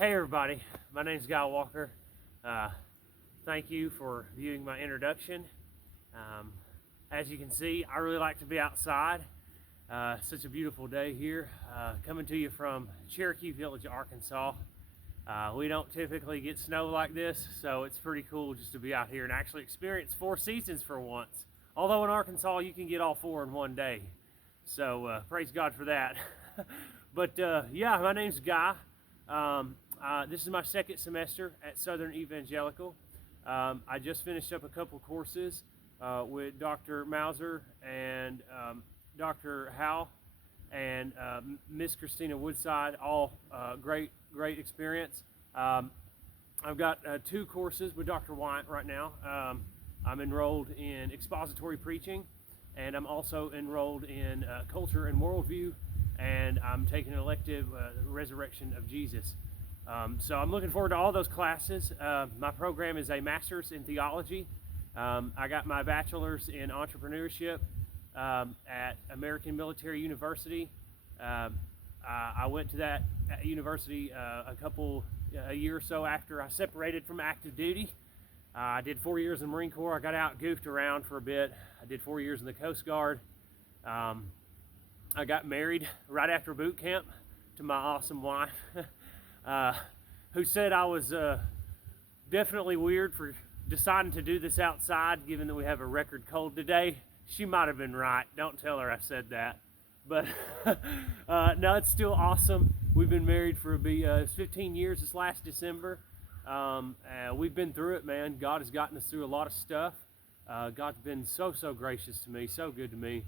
Hey everybody, my name is Guy Walker. Thank you for viewing my introduction. Um, as you can see, I really like to be outside. Such a beautiful day here. Coming to you from Cherokee Village, Arkansas. We don't typically get snow like this, so it's pretty cool just to be out here and actually experience 4 seasons for once. Although in Arkansas you can get all 4 in one day. So praise God for that. But yeah, my name's Guy. This is my second semester at Southern Evangelical. I just finished up a couple courses with Dr. Mauser and Dr. Howe and Miss Christina Woodside. All great experience. I've got 2 courses with Dr. White right now. I'm enrolled in expository preaching, and I'm also enrolled in culture and worldview, and I'm taking an elective, Resurrection of Jesus. So I'm looking forward to all those classes. My program is a master's in theology. I got my bachelor's in entrepreneurship at American Military University. I went to that university a year or so after I separated from active duty. I did 4 years in the Marine Corps. I got out, goofed around for a bit. I did 4 years in the Coast Guard. I got married right after boot camp to my awesome wife, who said I was definitely weird for deciding to do this outside, given that we have a record cold today. She might have been right. Don't tell her I said that. But no, it's still awesome. We've been married for 15 years this last December. We've been through it, man. God has gotten us through a lot of stuff. God's been so gracious to me, so good to me.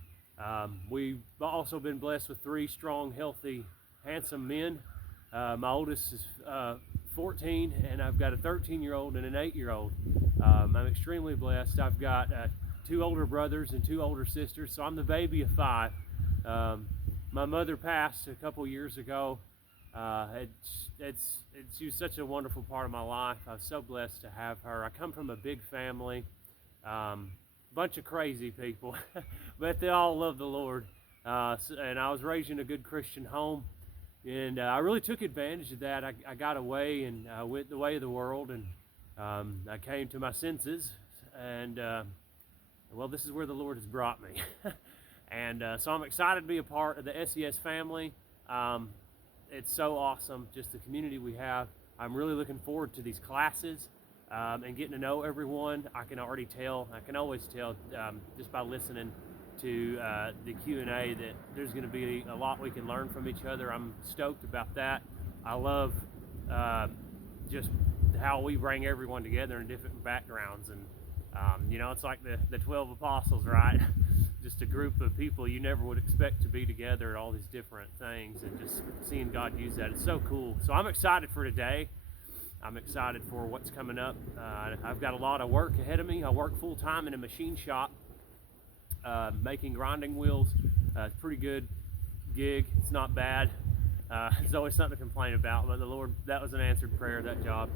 We've also been blessed with 3 strong, healthy, handsome men. My oldest is 14, and I've got a 13-year-old and an 8-year-old. I'm extremely blessed. I've got 2 older brothers and 2 older sisters, so I'm the baby of 5. My mother passed a couple years ago. She was such a wonderful part of my life. I was so blessed to have her. I come from a big family. Bunch of crazy people, but they all love the Lord. And I was raised in a good Christian home, and I really took advantage of that. I got away and went the way of the world, and I came to my senses, and well, this is where the Lord has brought me. And so I'm excited to be a part of the SES family. It's so awesome, just the community we have. I'm really looking forward to these classes. And getting to know everyone. I can always tell just by listening to the Q&A that there's going to be a lot we can learn from each other. I'm stoked about that. I love just how we bring everyone together in different backgrounds. And, it's like the 12 apostles, right? Just a group of people you never would expect to be together, all these different things, and just seeing God use that. It's so cool. So I'm excited for today. I'm excited for what's coming up. I've got a lot of work ahead of me. I work full-time in a machine shop, making grinding wheels. It's a pretty good gig. It's not bad. There's always something to complain about, but the Lord, that was an answered prayer, that job.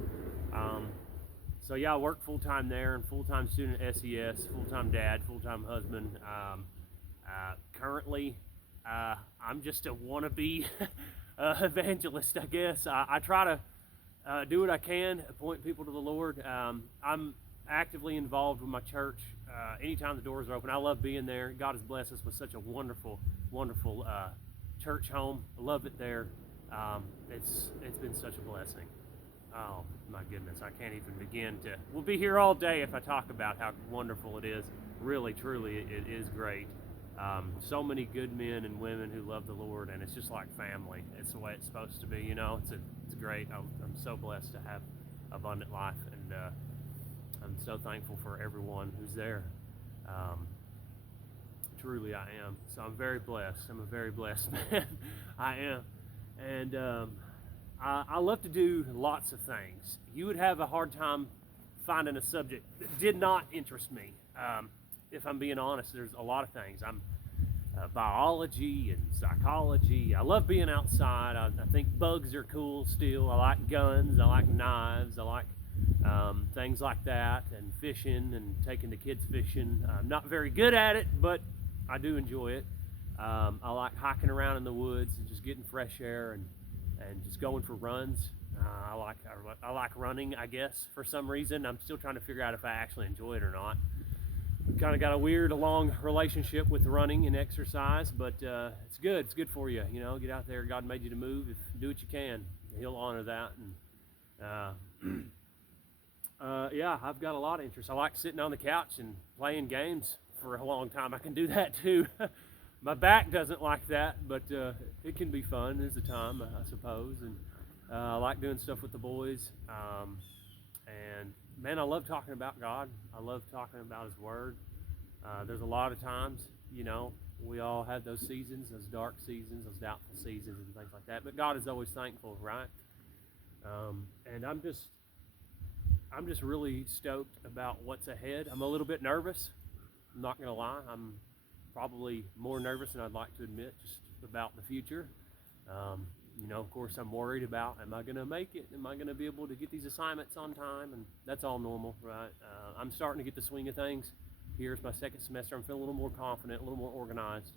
So yeah, I work full-time there, and full-time student at SES, full-time dad, full-time husband. Currently, I'm just a wannabe evangelist, I guess. I try to do what I can, point people to the Lord. I'm actively involved with my church. Anytime the doors are open, I love being there. God has blessed us with such a wonderful church home. I love it there. It's been such a blessing. Oh my goodness, I can't even begin to. We'll be here all day if I talk about how wonderful it is. Really, truly, it is great. So many good men and women who love the Lord, and it's just like family. It's the way it's supposed to be, It's great. I'm so blessed to have abundant life, and I'm so thankful for everyone who's there. Truly, I am. So I'm very blessed. I'm a very blessed man. I am, and I love to do lots of things. You would have a hard time finding a subject that did not interest me. If I'm being honest, there's a lot of things. I'm biology and psychology. I love being outside. I think bugs are cool still. I like guns. I like knives. I like things like that, and fishing and taking the kids fishing. I'm not very good at it, but I do enjoy it. I like hiking around in the woods and just getting fresh air and just going for runs. I like running, I guess, for some reason. I'm still trying to figure out if I actually enjoy it or not. Kind of got a weird, long relationship with running and exercise, but it's good. It's good for you. You know, get out there. God made you to move. Do what you can. He'll honor that. And yeah, I've got a lot of interest. I like sitting on the couch and playing games for a long time. I can do that too. My back doesn't like that, but it can be fun. There's a time, I suppose. And I like doing stuff with the boys. And man, I love talking about God. I love talking about His Word. There's a lot of times, you know, we all have those seasons, those dark seasons, those doubtful seasons, and things like that. But God is always thankful, right? And I'm just really stoked about what's ahead. I'm a little bit nervous. I'm not gonna lie. I'm probably more nervous than I'd like to admit just about the future. You know, of course, I'm worried about, am I going to make it? Am I going to be able to get these assignments on time? And that's all normal, right? I'm starting to get the swing of things. Here's my second semester. I'm feeling a little more confident, a little more organized,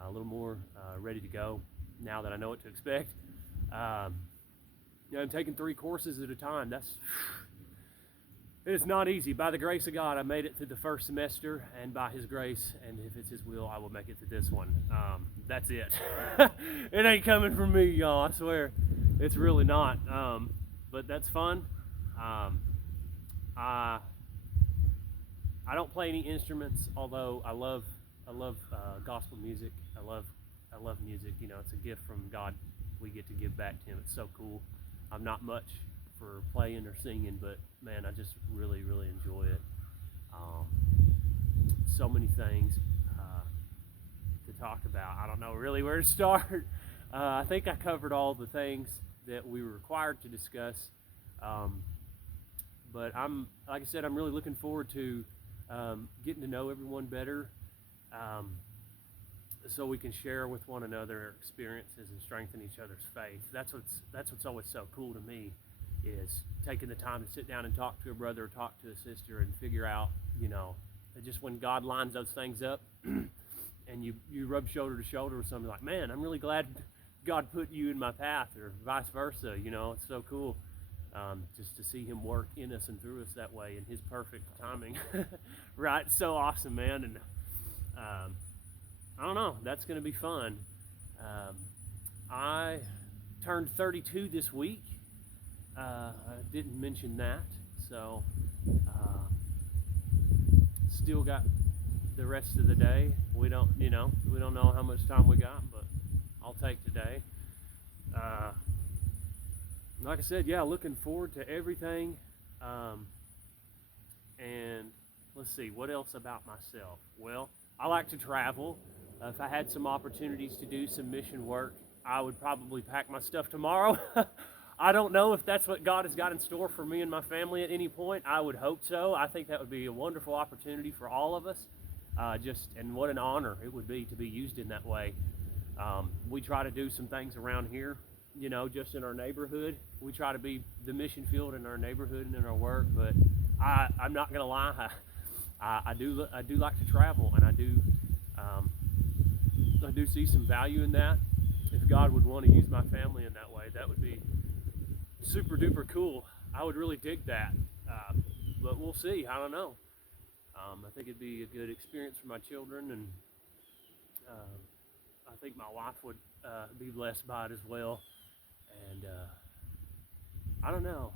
a little more ready to go now that I know what to expect. You know, I'm taking 3 courses at a time. It is not easy. By the grace of God, I made it through the first semester, and by His grace, and if it's His will, I will make it through this one. That's it. It ain't coming from me, y'all. I swear, it's really not. But that's fun. I don't play any instruments, although I love gospel music. I love music. You know, it's a gift from God. We get to give back to Him. It's so cool. I'm not much for playing or singing, but man, I just really, really enjoy it. So many things to talk about. I don't know really where to start. I think I covered all the things that we were required to discuss. But like I said, I'm really looking forward to getting to know everyone better, so we can share with one another experiences and strengthen each other's faith. That's what's always so cool to me, is taking the time to sit down and talk to a brother or talk to a sister and figure out, you know, just when God lines those things up and you rub shoulder to shoulder with somebody, like, man, I'm really glad God put you in my path, or vice versa. You know, it's so cool just to see Him work in us and through us that way in His perfect timing. Right? It's so awesome, man. And I don't know, that's going to be fun. I turned 32 this week. I didn't mention that, so still got the rest of the day. We don't know how much time we got, but I'll take today. Like I said, yeah, looking forward to everything. And let's see, what else about myself? Well, I like to travel. If I had some opportunities to do some mission work, I would probably pack my stuff tomorrow. I don't know if that's what God has got in store for me and my family at any point. I would hope so. I think that would be a wonderful opportunity for all of us. And what an honor it would be to be used in that way. We try to do some things around here, you know, just in our neighborhood. We try to be the mission field in our neighborhood and in our work. But I'm not going to lie. I do like to travel, and I do see some value in that. If God would want to use my family in that way, that would be super duper cool. I would really dig that. But we'll see. I don't know. I think it'd be a good experience for my children, and I think my wife would be blessed by it as well. And I don't know.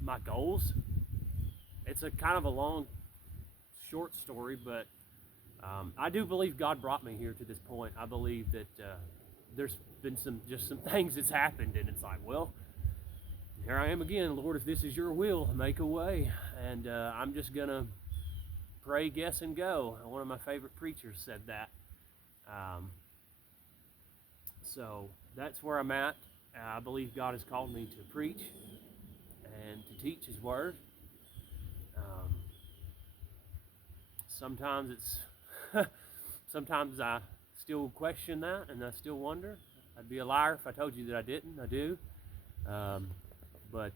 My goals. It's a kind of a long, short story, but I do believe God brought me here to this point. I believe that there's been some things that's happened, and it's like, well, here I am again, Lord, if this is your will, make a way. And I'm just gonna pray, guess, and go. One of my favorite preachers said that. So that's where I'm at. I believe God has called me to preach and to teach His Word. Sometimes I still question that, and I still wonder. I'd be a liar if I told you that I didn't. I do. But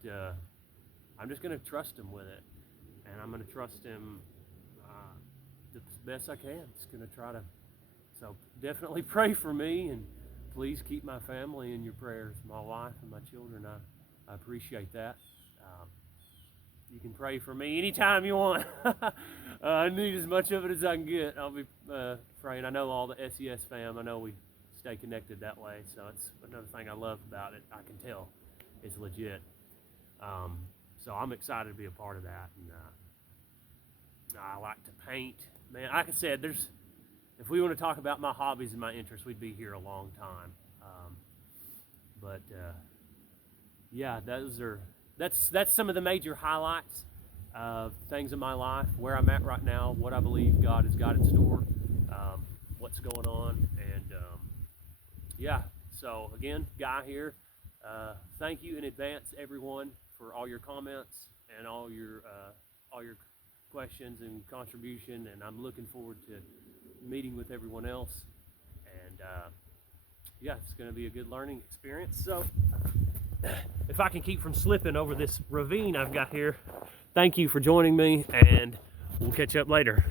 I'm just going to trust Him with it. And I'm going to trust Him the best I can. Just going to try to. So definitely pray for me, and please keep my family in your prayers, my wife and my children. I appreciate that. You can pray for me anytime you want. I need as much of it as I can get. I'll be praying. I know all the SES fam. I know we stay connected that way, so it's another thing I love about it. I can tell it's legit. So I'm excited to be a part of that. And I like to paint. Man, like I said, if we want to talk about my hobbies and my interests, we'd be here a long time. Yeah, that's some of the major highlights of things in my life, where I'm at right now, what I believe God has got in store, what's going on, and yeah. So again, Guy here. Thank you in advance, everyone, for all your comments and all your questions and contribution, and I'm looking forward to meeting with everyone else. And yeah, it's going to be a good learning experience. So if I can keep from slipping over this ravine I've got here, thank you for joining me, and we'll catch up later.